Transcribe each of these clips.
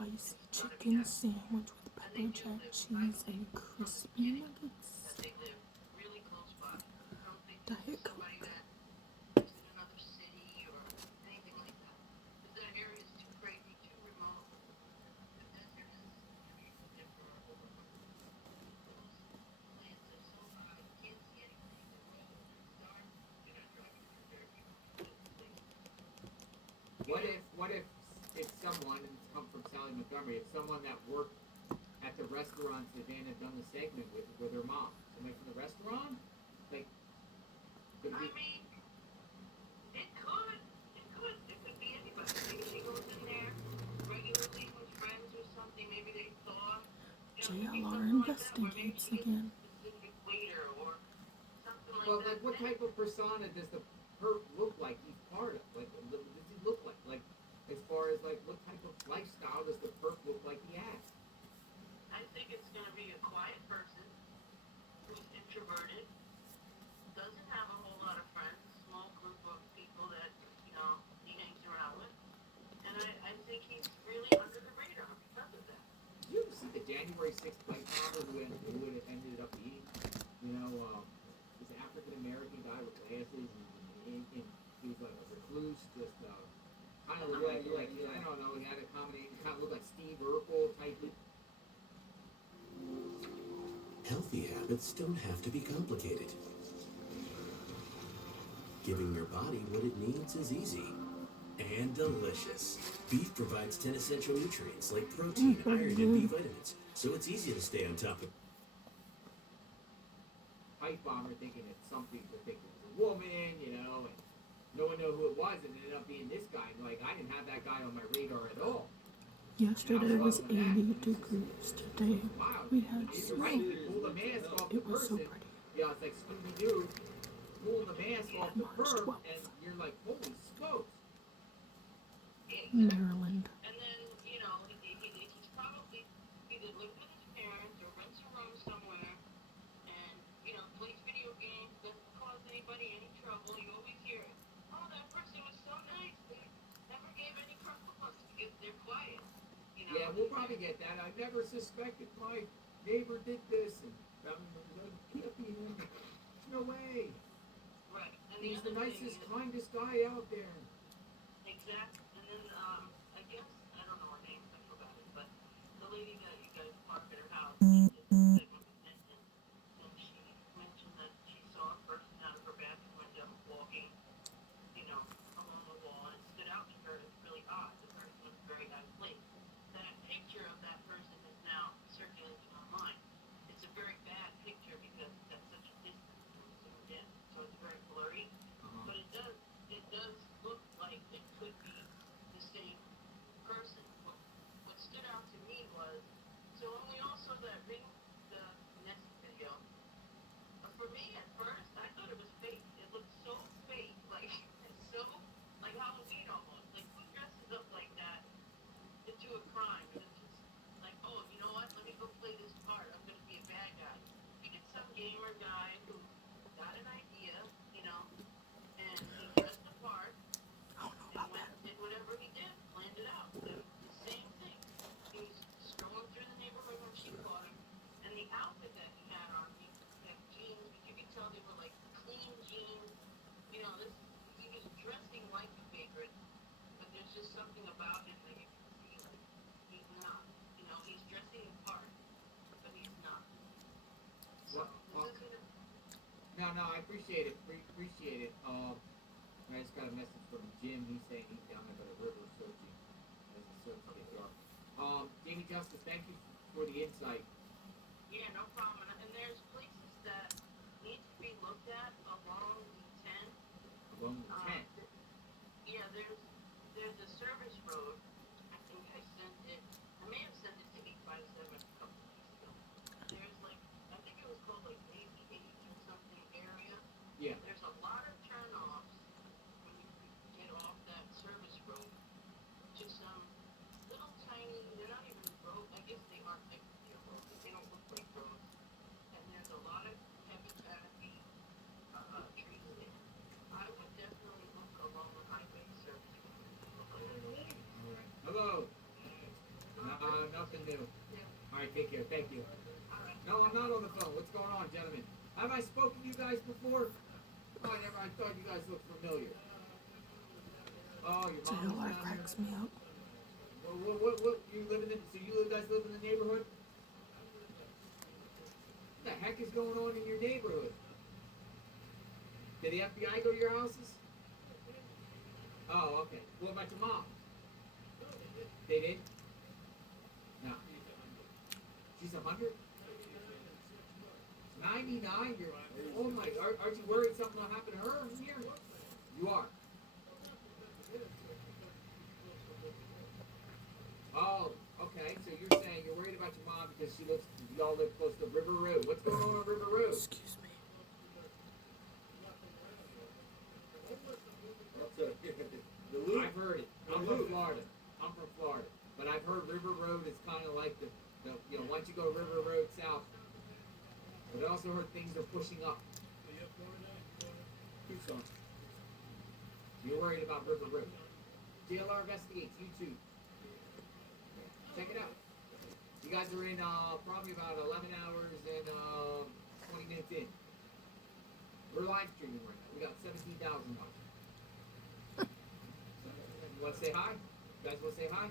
spicy chicken sandwich with pepper jack cheese and crispy nuggets. Diet Coke. What if someone, and it's come from Sally Montgomery, if someone that worked at the restaurant Savannah had done the segment with her mom, somebody from the restaurant, like, could I we? mean, it could. It could. It could be anybody. Maybe she goes in there regularly with friends or something. Maybe they thought, it could be JLR something like that, where maybe investigates she gets a again. specific waiter or something like Well, that. like, what type of persona does the perp look like he's part of? Like, what does he look like? Like, as far as like, what type of lifestyle does the perp look like he has? I think it's going to be a quiet person who's introverted, doesn't have a whole lot of friends, small group of people that, he hangs around with. And I think he's really under the radar because of that. Did you ever see the January 6th flight bomber who had ended up eating? This African American guy with glasses, and he was like a recluse, just kind of looked like I don't know. He had a combination, kind of looked like Steve Urkel type. Healthy habits don't have to be complicated. Giving your body what it needs is easy and delicious. Beef provides 10 essential nutrients like protein, iron, and B vitamins, so it's easy to stay on top of. Pipe bomber thinking it's something, to think it was a woman, and no one knew who it was, and it ended up being this guy. And like, I didn't have that guy on my radar at all. Yesterday was 80 degrees. Today Wow, we had you're right. snow. You pull the mask off the It was so person. pretty. Yeah, it's like Scooby Doo pulling the mask off the March perp, 12th. and you're like, holy smokes. Maryland. And then, he's probably either lived with his parents or rents a room somewhere and, plays video games, doesn't cause anybody any trouble. You always hear, oh, that person was so nice. They never gave any problems because they're quiet. Yeah, we'll probably get that. I never suspected my neighbor did this, and can't be him. No way. Right. And the He's the other thing nicest, is, kindest guy out there. exactly. And then, I guess, I don't know her name, I forgot it, but the lady that you guys parked at her house, did this segment with Vincent, and she mentioned that she saw a person out of her bathroom window walking, along the wall, and it stood out to her as really odd. The person was very out of place. That picture of that person is now circulating online. It's a very bad picture because that's such a distance from zoomed in, so it's very blurry. But it does look like it could be the same person. What stood out to me was, so when we all saw that ring the nest video, for me at first I thought it was fake. It looked so fake, like it's so like Halloween almost. Like who dresses up like that into a crime? And it's just like, oh, you know what? Let me go play this part. I'm gonna be a bad guy. You get some gamer guy who got an idea, and he dressed the part I don't know and about went that. and did whatever he did, planned it out. And the same thing. He was strolling through the neighborhood when she caught him, and the outfit that he had on, he had jeans, but you could tell they were like clean jeans. This he was dressing like a vagrant, but there's just something about him that you can see like he's not. He's dressing the part, but he's not. So Well, this isn't. no, I appreciate it. Appreciate it. I just got a message from Jim. He's saying he's down there by the river searching as the search gets dark. Jamie Justice, thank you for the insight. Yeah, no problem. And there's places that need to be looked at along the 10. Along the 10. Yeah, there's a service road. I think I sent it. I may have sent it to 857 a couple of weeks ago. There's I think it was called Lazy Eight or something area. Yeah. There's a lot of turnoffs when you get off that service road to some little tiny. They're not even road. I guess they aren't technically a road. They don't look like roads. And there's a lot of heavy canopy trees there. I would definitely look along the highway service road. All right. afternoon. All right, take care. Thank you. No, I'm not on the phone. What's going on, gentlemen? Have I spoken to you guys before? Oh, never. I thought you guys looked familiar. Oh, your mom was JLR down cracks there. me up. What? You live in? So you guys live in the neighborhood? What the heck is going on in your neighborhood? Did the FBI go to your houses? Oh, okay. What about your mom? They did? No. She's 100? 99? You're, oh my, aren't you worried something will happen to her here? You are. Oh, okay. So you're saying you're worried about your mom because she lives, y'all live close to River Road. What's going on River Road? Excuse me. I've heard it. I'm from Florida. But I've heard River Road is kind of like the once you go River Road south. But I also heard things are pushing up. Tucson. You're worried about River Road. JLR investigates YouTube. Check it out. You guys are in probably about 11 hours and 20 minutes in. We're live streaming right now. We got 17,000 watching. You want to say hi? You guys want to say hi?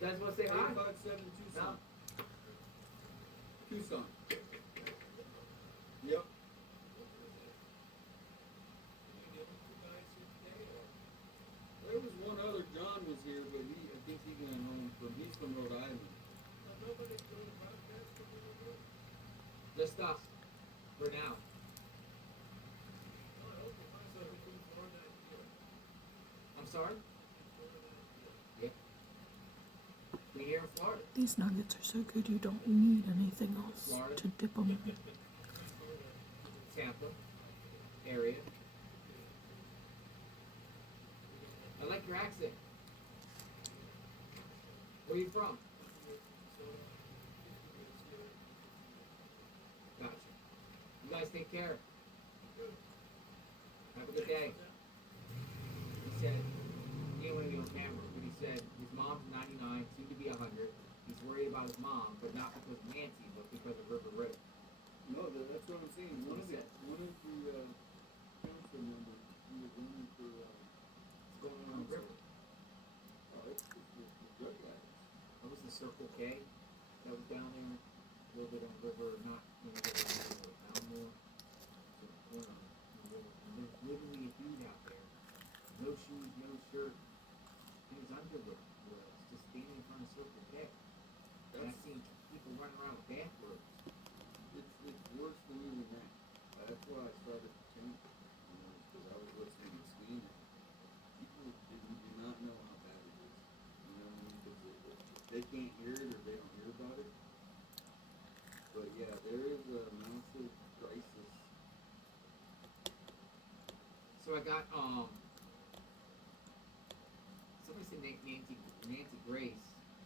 You guys want to say hi? 857 Tucson. No? Tucson. Yep. There was one other John was here, but I think he went home he's from Rhode Island. Just us. For now. I'm sorry? Yeah. We here in Florida. These nuggets are so good you don't need anything else Florida? to dip them in. Tampa area. I like your accent. Where are you from? Gotcha. You guys take care. Have a good day. He said, he didn't want to be on camera, but he said his mom's 99, soon to be 100. He's worried about his mom, but not because of Nancy, but because of River Road. No, that's what I'm saying. One of the council members, he was running for, What's going on in the river? it's the drug addicts. What was the Circle K that was down there? A little bit on River, not in the river, Almore. So, there's literally a dude out there. No shoes, no shirt. In his underwear. Just standing in front of Circle K. And I've seen people running around with bathrobes. It's worse than even that. That's why I started to change. Because I was listening to Sweden. People do not know how bad it is. You know what I mean? Because they can't hear it or they don't hear about it. But yeah, there is a massive crisis. So I got somebody said Nancy Grace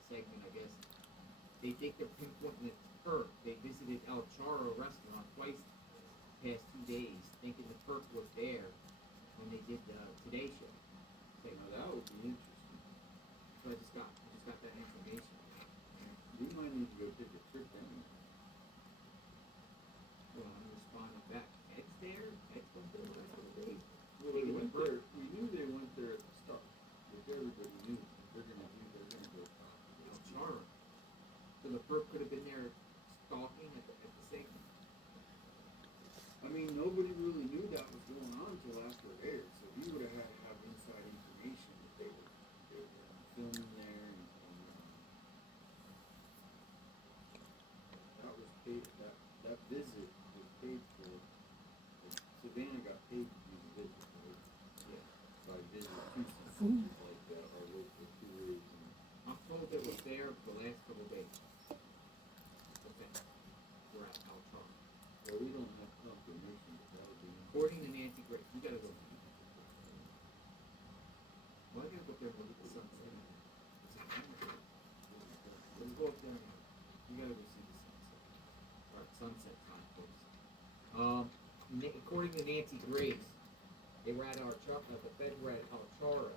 segment, I guess. They think they're pinpointing the perp. They visited El Charro restaurant twice past 2 days, thinking the perp was there when they did the Today Show Now segment. that would be interesting. So I just got that information. You might need to go take a trip down there. Well, I'm responding back. Ed's there. Ed's went there the last couple of days. Well, they went there. We knew they went there at the start. Like everybody knew they're gonna go. El Charro. So the perp could have been there stalking at the same. I mean, nobody really knew that was going on until after it aired. So he would have had to have inside information that they were filming there, and that was paid. That visit was paid for. Like, Savannah got paid to do the visit, right? Yeah. By visit Tucson, Ooh. like our local tours and. I'm told it was there for the last couple of days. Okay. We're at El Charro. Well, we don't have confirmation, but that would be. According to Nancy Grace, you gotta go. Well, I gotta go up there and look at the sunset. Let's go up there now. You gotta go see the sunset. Or sunset time, folks. According to Nancy Grace, they were at the Fed were at El Charro